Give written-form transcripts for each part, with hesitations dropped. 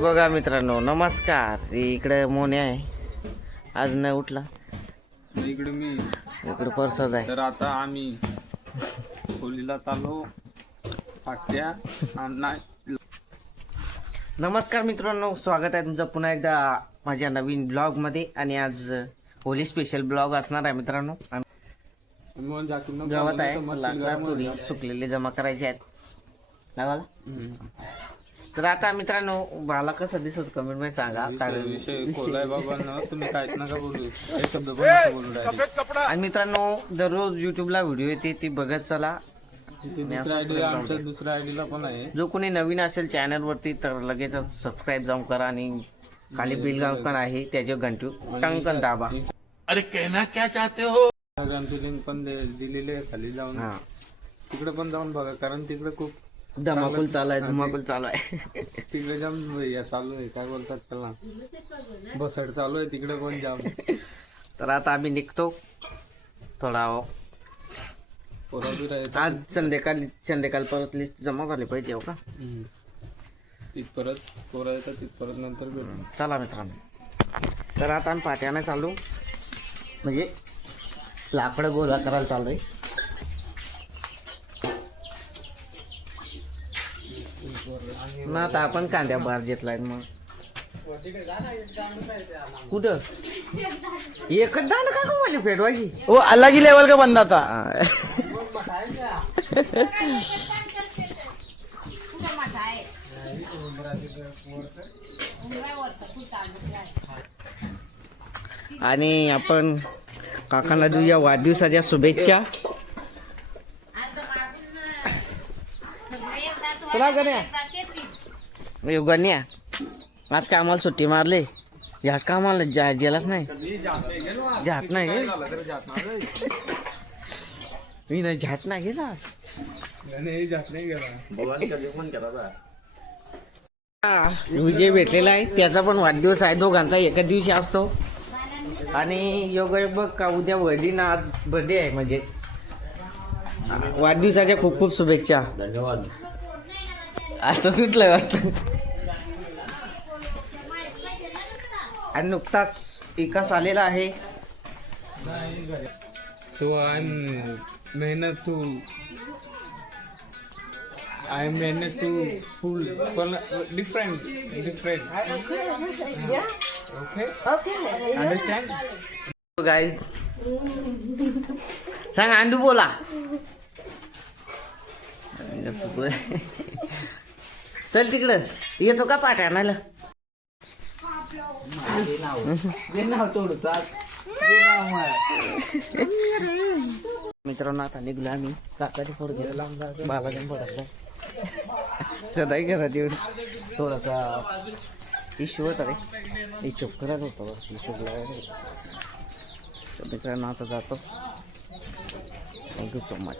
बघा मित्रांनो, नमस्कार. इकडे मोने आहे, आज नाही उठला. इकडे मी, इकडे प्रसाद आहे. तर आता आम्ही होलीला चाललो फाट्या आणि नमस्कार मित्रांनो, स्वागत आहे तुमचं पुन्हा एकदा माझ्या नवीन ब्लॉग मध्ये. आणि आज होली स्पेशल ब्लॉग असणार आहे मित्रांनो. गावात आहे, लाकडं थोडी सुकलेले जमा करायचे आहेत गावाला. तर आता मित्रांनो, मला कसं दिसत कमेंट मध्ये सांगा. विषय खोलाय बाबा ना, तुम्ही काहीच नका बोलू, एक शब्द पण नका बोलू. आणि मित्रांनो, दररोज युट्यूबला व्हिडिओ येते ती बघत चला. दुसऱ्या आयडीला पण आहे. जो कोणी नवीन असेल चॅनल वरती तर लगेच सबस्क्राईब जाऊन करा. आणि खाली बेल आयकॉन आहे, त्याच्या घंटी टंकन दाबा. अरे कहना क्या चाहते हो. इंस्टाग्रामची लिंक पण दिलेली आहे खाली जाऊन, तिकडे पण जाऊन बघा, कारण तिकडे खूप धमाकूल चालू आहे, धमाकूल चालू आहे. तिकडे जाम या चालू आहे, काय बोलतात त्याला, बसड चालू आहे तिकडे पण जाम. तर आता आम्ही निघतो थोडा. आज संध्याकाळ परत लिस्ट जमा झाली पाहिजे हो का. परत पोरा येतात, परत नंतर भेटू. चला मित्रांनो, तर आता आम्ही पाट्यानं चालू, म्हणजे लाकडं गोळा करायला चालू आहे. मग आता आपण कांद्या बार घेतलाय. मग कुठं एकच झालं का गो फेटवायची. वो अलग ही लेवल का बंदा था. आणि आपण काकांना देऊया वाढदिवसाच्या शुभेच्छा. गण्या, आज कामाला सुट्टी मारले, या कामाला जेलाच नाही, झाट नाही मी नाही, झाट नाही गेला. विजय भेटलेला आहे, त्याचा पण वाढदिवस आहे. दोघांचा एकाच दिवशी असतो. आणि योग बघ का उद्या वडीना आज बर्थडे आहे, म्हणजे वाढदिवसाच्या खूप खूप शुभेच्छा. धन्यवाद. आता सुटलं वाटतं. आणि नुकताच विकास आलेला आहे. तो आय मेहनत टू फुल पण डिफरंट ओके अंडरस्टँड गाईज. सांग अंडू बोला. चल तिकडं येतो का पाट्या आणायला. मित्रांनो, आता निघलो आम्ही. काकाची फोड घ्यायला बाबाच्या फोडायला सदाही घरात येऊन थोडासा इश्यू होता रे. हिशोब करत होता, हिशोब लावायचा. मित्रांनो, आता जातो. Thank you so much.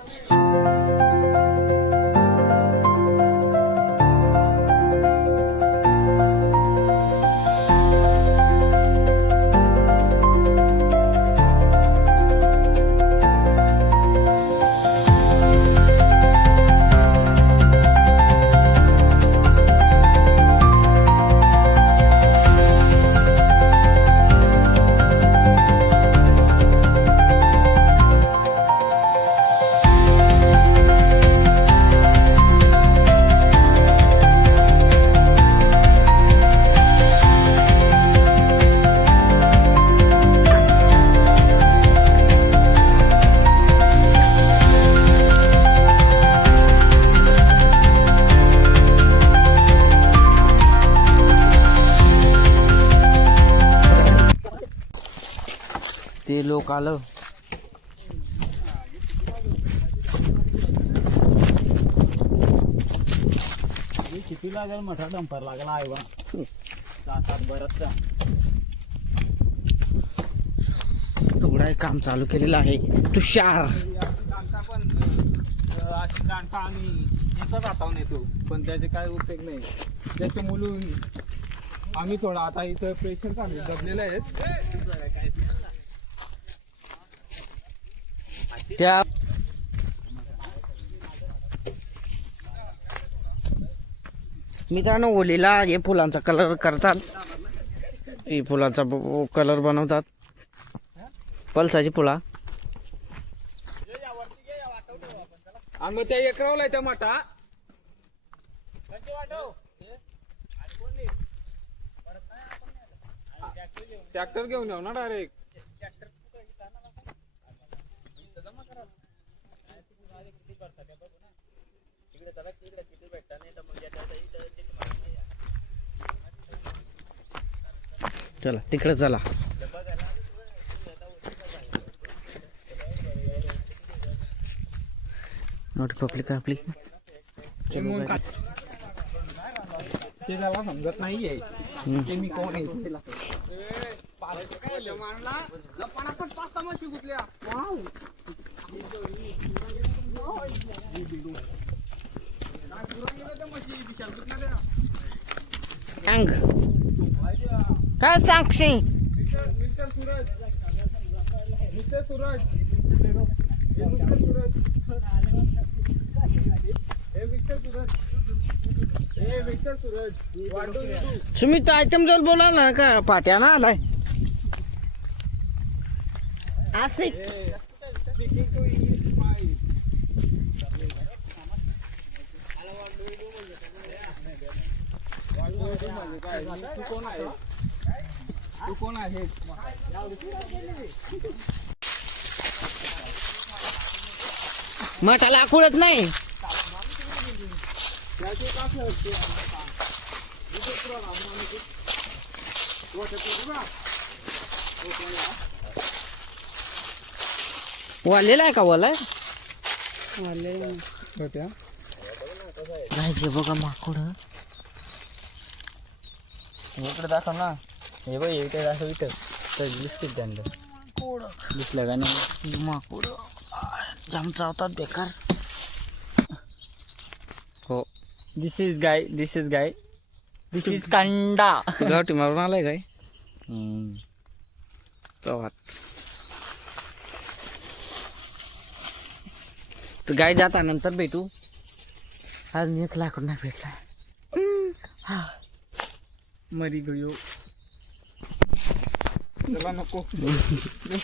ते लोक आलं. किती लागेल मोठा डंपर लागला आहे बा. 7-8 बरसचा थोडा काम चालू केलेलं आहे. तुषार जाणता आम्ही एकच हातावून येतो, पण त्याचे काय उपयोग नाही. त्याचे मुलं आम्ही थोडा आता इथं प्रेशर चालू दबलेले आहेत. त्या मित्रांनो होलीला हे फुलांचा कलर करतात. हे फुलांचा कलर बनवतात. पल्साची फुला. आणि मग त्या एकरावला त्या माटा ट्रॅक्टर घेऊन येऊ ना डायरेक्ट. चला तिकडे चला. नोट पब्लिक आपली. ते त्याला समजत नाहीये ते मी कोण आहे. सांग काय सांगशी. मिस्टर सूरज मिस्टर सूरज हे मिस्टर सूरज हे मिस्टर सूरज हे मिस्टर सूरज वाटून सुमित आयटम जर बोला ना का पाट्या ना आलाय. आसिक स्पीकिंग टू इंग्लिश माय. तू कोण आहे. तू कोण आहे. मठाला आकुळत नाही. वालेला आहे का वाला होत्या नाही बघा माकुड. इकडे दाखव ना. हे बघ इथे दाखव इथं तर दिसते त्यांना. दिसलं का नाही. माकुड जाम चावतात बेकार. हो दिस इज गाय. दिस इज गाय. दिस इज कांडा. गावठी मारून आलाय काय चवात. तर गाय जाता नंतर भेटू. आज एक लाकूड नाही भेटला. मरी गयो. चला नको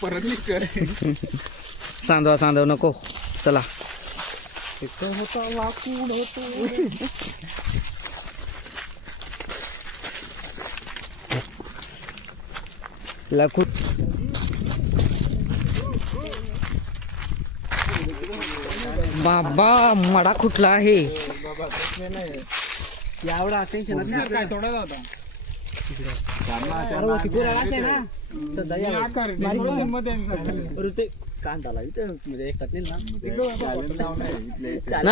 परत लिख कर. सांदव नको. चला होता लाकूड होतो. लाकूड बाबा मडा कुठला आहे. एवढा टेन्शन काय सोडायला होता. कांदाला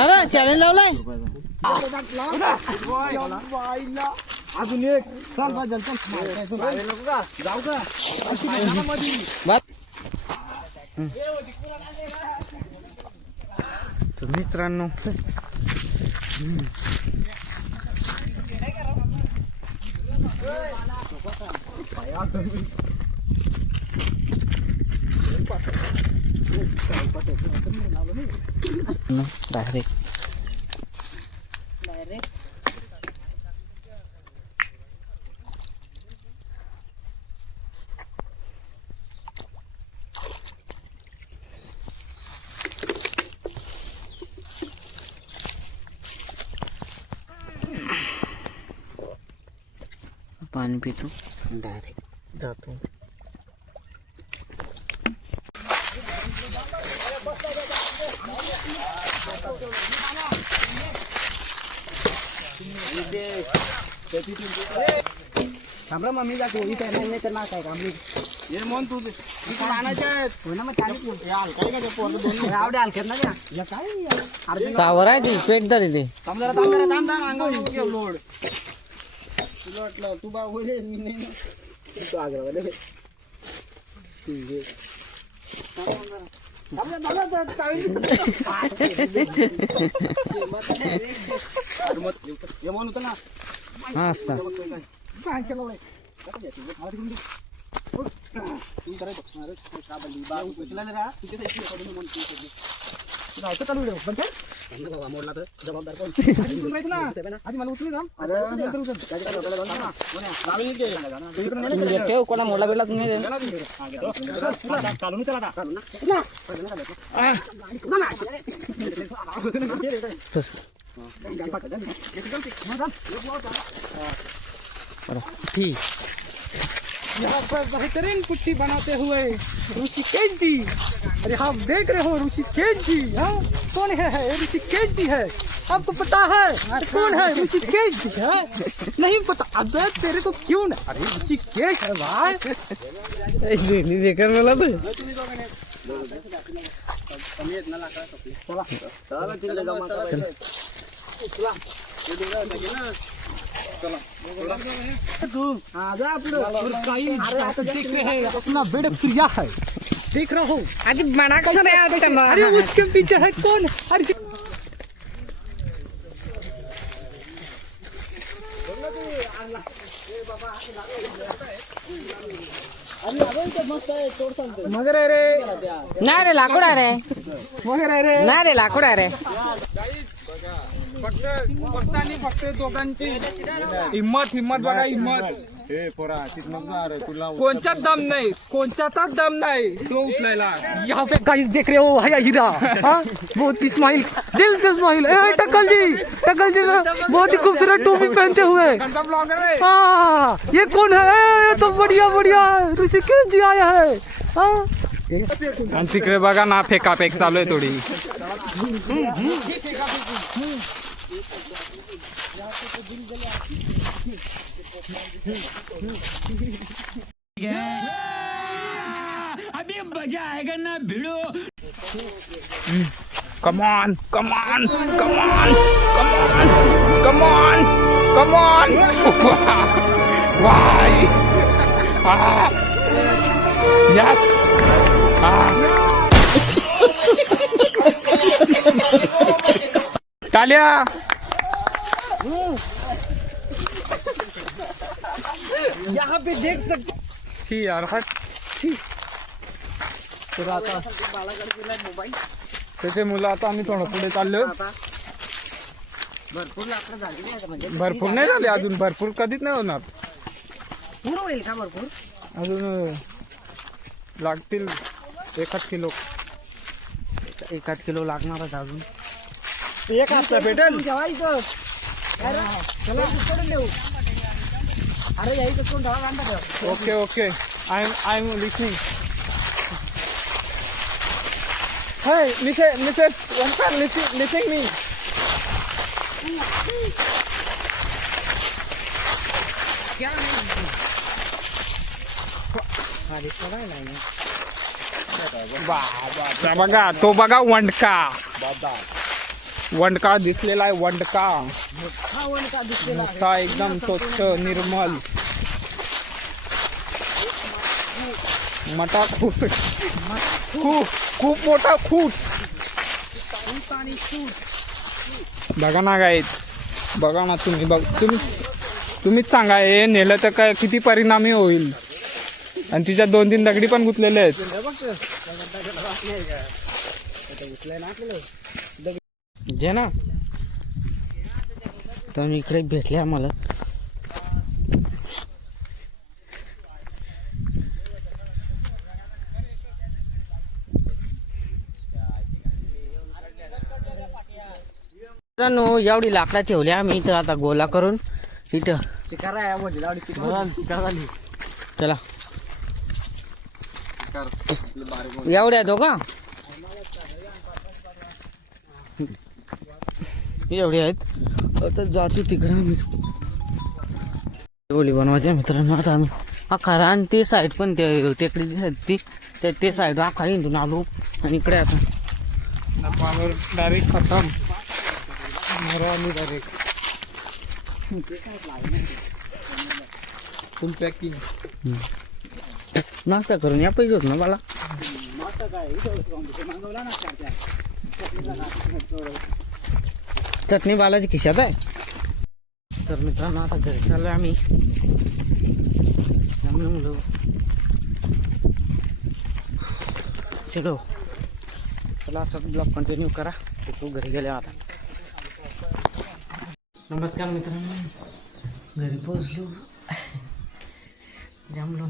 ना चॅलेंज लावलाय. अजून एक जाऊ का. तर मित्रांनो डायरेक्ट पाणी पितो डायरेक्ट जातो. थांबा मम्मी जातो इथे नाही तर ना काय काम ये मन तू इकडे आणायचे ना. मग काय हलकाय का ते पोरं दोन आवडे हलक्यात ना त्या काय सावर आहे ती पेट तरी ते. थांब अंगावर घेऊ लोड. तुला वाटलं तू बा होईल मी नाही ना. तू आग्रावाले म्हणून होतं ना. हा असा चालू मोडला तर जबाबदार कोण? आधी मला उचलू ठेव, कोणा मोडला बिडला तुम्ही ठीक। यहाँ पर बेहतरीन पुट्टी बनाते हुए ऋषिकेश जी। अरे आप देख रहे हो ऋषिकेश जी। हाँ कौन है ये ऋषिकेश जी है, आपको पता है कौन है ऋषिकेश जी है? नहीं पता? अबे तेरे को क्यों नहीं? अरे ऋषिकेश है भाई। बेकार बोला देख रहे हैं अपना बेड प्रिया है, देख रहा हूँ। आधी मना कसं नाही अरे उसके पीछे है कौन? अरे मगर अरे नाही रे लाकूड आहे रे, मगर अरे नाही रे लाकूड आहे रे। फक्त दोघांची हिम्मत बघा, हिम्मत कोणच्याच दम नाही, कोणच्याचाच दम नाही तो उचलायला। यहाँ पे गाइस देख रहे हो है हीरा, हाँ बहुत इस्माइल, दिल से इस्माइल। टक्कल जी बहुत ही खूबसूरत टोपी पहनते हुए। हाँ ये कौन है? ये तो बढ़िया ऋषिकेश जी आया है। हाँ तिकडे बघा ना, फेकाफेक चालू आहे थोडी। अभी मजा आएगा ना भिड़ो। Come on come on come on come on come on come on वाई यस टालिया यहाँ पे देख सकते छी यार हट त्याचे मुलं आता आम्ही थोडं पुढे चाललो। भरपूर लाकडं झाली नाही म्हणजे भरपूर नाही झाले अजून, भरपूर कधीच नाही होणार पूर्ण होईल का भरपूर? अजून लागतील 1 किलो। 1 किलो लागणारच अजून। एक हातला भेटेल। अरे यही तो कौन ढाला बांधा है? Okay okay I am listening. Hi Mrs Wankar listening me. क्या नाही खाली सगळं नाही। बघा तो बघा वंडका दिसलेला आहे, वंडका मोठा एकदम स्वच्छ निर्मल मटा खूप मोठा खूप। बघा ना गाईत, बघा ना तुम्ही तुम्हीच सांगा हे नेलं तर काय किती परिणामी होईल। आणि तिच्या 2-3 दगडी पण गुतलेले आहेत। जे ना तर इकडे भेटले आम्हाला। एवढी लाकडा ठेवली आम्ही इथं आता गोला करून इथं चला एवढ्या दोघा एवढे आहेत। आता जातो तिकडं आम्ही गोली बनवायच्या मित्रांनो। आता आम्ही अखारा आणि ते साईड पण ते टेकडी दिसत ते साईड अखारा इथून आलो आणि इकडे आता पावर डायरेक्ट खतम आम्ही डायरेक्ट फुल पॅकिंग। नाश्ता करून या पाहिजे होत ना मला। चटणी बालाची खिशात आहे। तर मित्रांनो आता घरी चाललोय आम्ही। चलो चला असं ब्लॉग कंटिन्यू करा। तू घरी गेले आता. नमस्कार मित्रांनो, घरी पोहोचलो. जमलो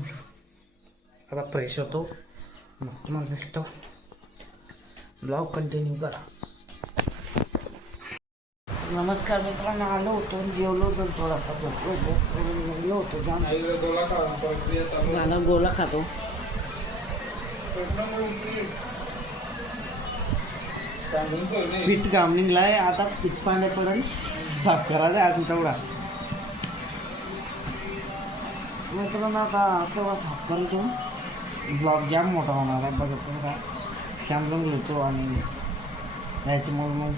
आता फ्रेश होतो, मग तुम्हाला भेटतो. ब्लॉग कंटिन्यू करा. नमस्कार मित्रांनो, आलो होतो, जेवलो होतो, थोडासा झोपलो होतो, गेलो होतो जाम झालं. गोला खातो. पीठ गामलिंगला आहे, आता पीठ पाण्या पडेल, साफ करायचं आहे अजून तेवढा. मित्रांनो आता तेव्हा साफ करतो. ब्लॉग जाम मोठा होणार आहे, बघतो का कॅमरन घेतो आणि याच्यामुळे मग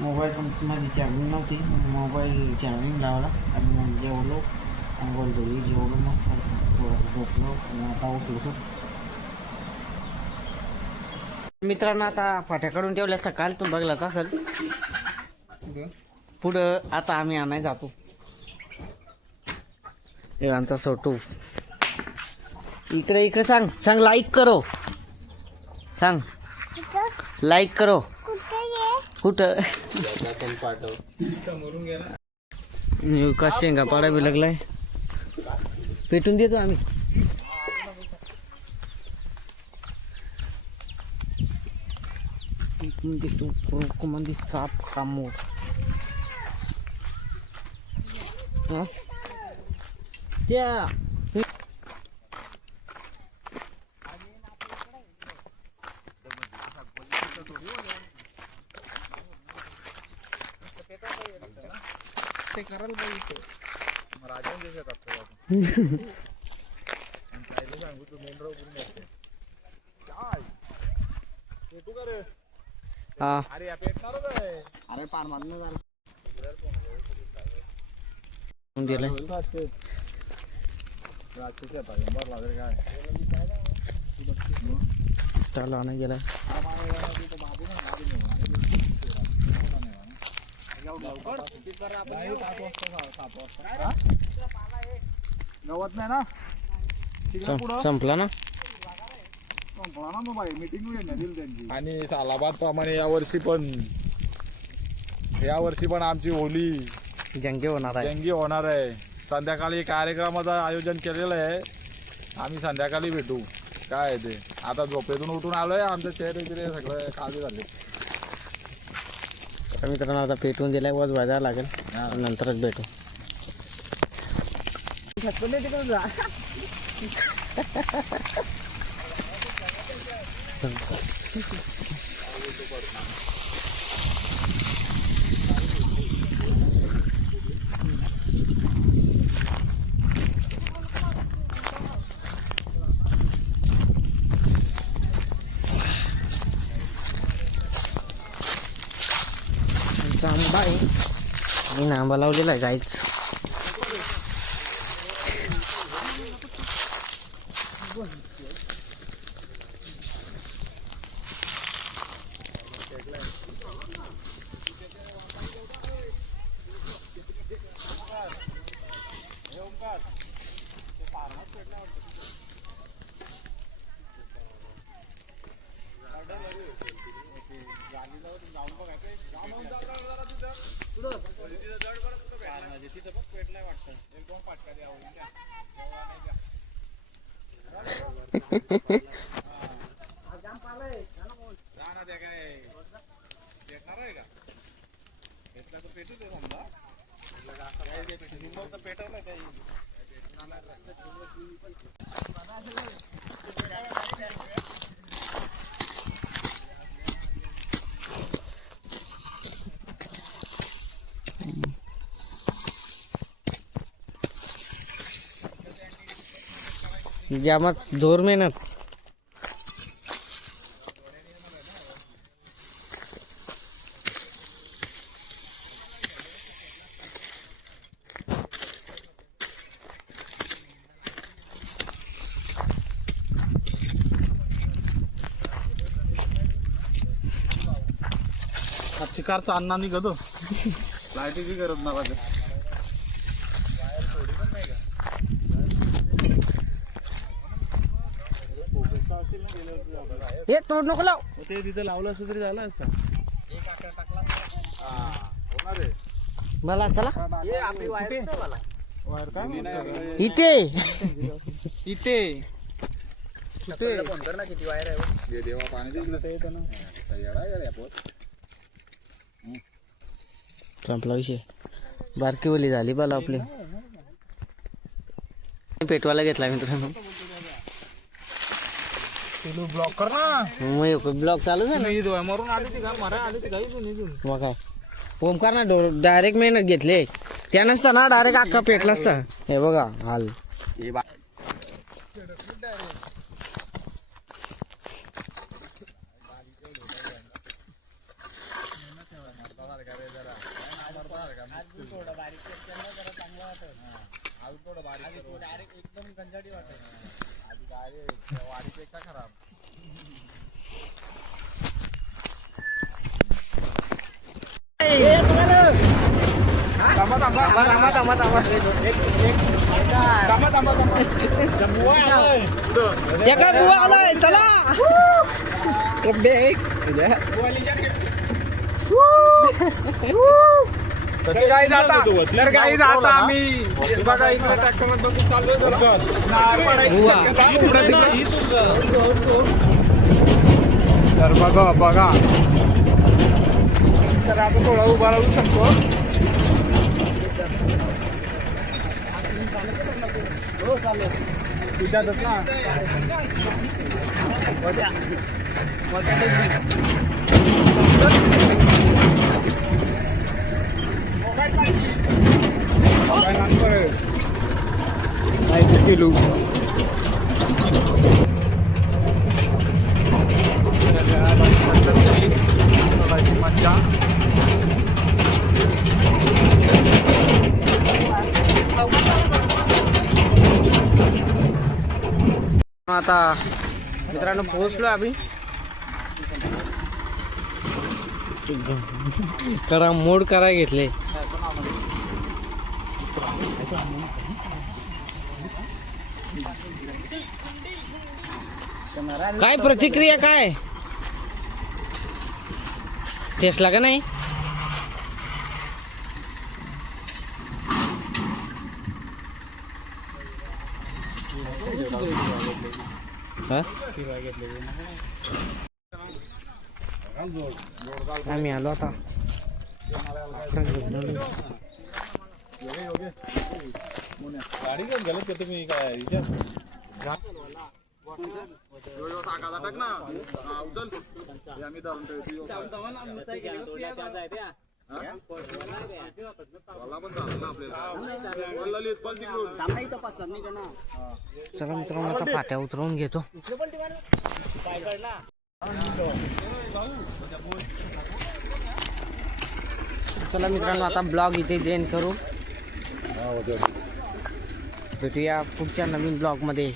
मोबाईल पण मध्ये चार्जिंग नव्हती, मोबाईल चार्जिंग लावला आणि मग जेवलो, अंघोळ धुली, जेवलो मस्त, थोडं झोपलो आणि आता उठलो. मित्रांनो आता फाट्या काढून ठेवल्या सकाळ, तू बघलाच असेल. पुढं आता आम्ही आणाय जातो. आमचा छोटू इकडे इकडे सांग सांग लाईक करो, सांग लाईक करो. कुठं का शेंगा पाडा बी लागलाय, पेटून देतो आम्ही. कुमंदी साप कामोड त्या ते करायला पाहिजे. हा अरे पार मारून झालं त्याला नाही गेला. गवत नाही ना, संपला ना. आणि सालाबाद प्रमाणे यावर्षी पण आमची होली जंगी होणार आहे. जंगी होणार आहे. संध्याकाळी कार्यक्रमाचं आयोजन केलेलं आहे, आम्ही संध्याकाळी भेटू. काय आहे ते, आता झोपेतून उठून आलोय, आमचे चेहरे बिरे सगळे खाली झाले. मित्रांनो आता पेटवून दिलाय, वज वाजायला लागेल, नंतरच भेटू. आंबा आहे, मी आंबा लावलेला आहे गाईच. जामच जोर मेहनत. चिकारचा अण्णा निघतो, लाईटीची गरज ना लागत. हे तोड नको लाव. ते तिथं लावलं असतं तरी झालं असतं. मला चला कुठे? इथे इथे संपला विषय. बारकी ओली झाली बाला आपली. पेटवायला घेतला मित्रांनो. ब्लॉक कर ना. मग ब्लॉक चालू आहे ना. मरून आली ती का मरा आली ती का इथून. मग काय ओमकार ना डायरेक्ट मेहनत घेतले. त्या नसता ना डायरेक्ट अख्खा पेटला असता. हे बघा हाल. काय बुवा आलाय चला. तर काही जाता आम्ही बघा इथं ट्रॅक्टर बसून चाललोय. तर बघा तर आपण थोडा उभा राहू शकतो. तुझ्यातच ना किलो मज्जा. आता मित्रांनो पोहोचलो आम्ही. करा मोड कराय घेतले. काय प्रतिक्रिया काय टेस्टला का नाही. आम्ही आलो आता. गाडी घेऊन गेलो की तुम्ही काय चला मित्रांनो आता पाट्या उतरवून घेतो. चला मित्रांनो आता ब्लॉग इथे जॉईन करू. भेटूया पुढच्या नवीन ब्लॉग मध्ये.